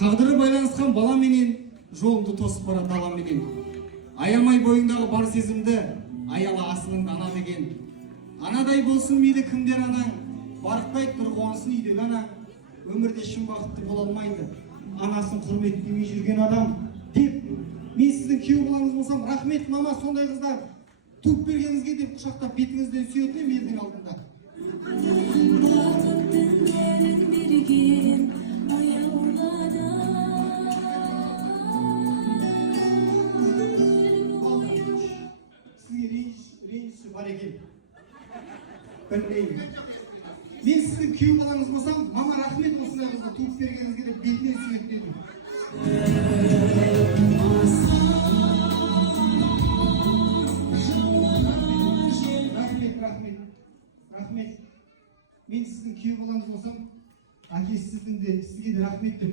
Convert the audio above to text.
Тағдыры байланысқан бала менен, жолымды тосып барат ала менен. Аямай бойыңдағы бар сезімді, аяла асылыңды ана деген. Анадай болсын мейлі кімдер анаң, барықтай тұр қуансын үйдегі ана. Өмірде шын бақытты бола алмайды, анасын құрметтемей жүрген адам деп. Мен сіздің күйеу балаңыз болсам, рахмет мама, сондай қыздар туып бергеніңізге деп құшақтап бетіңізден сүйетінем елдің алдында. Сізге ренжісі бар екен. Білмеймін. Мен сіздің күйеу балаңыз болсам, мама рахмет осындай қызға туып бергеніңізге деп бетінен сүйетінем. Рахмет. Мен сіздің күйеу балаңыз болсам, әкесі сізге де рахмет деп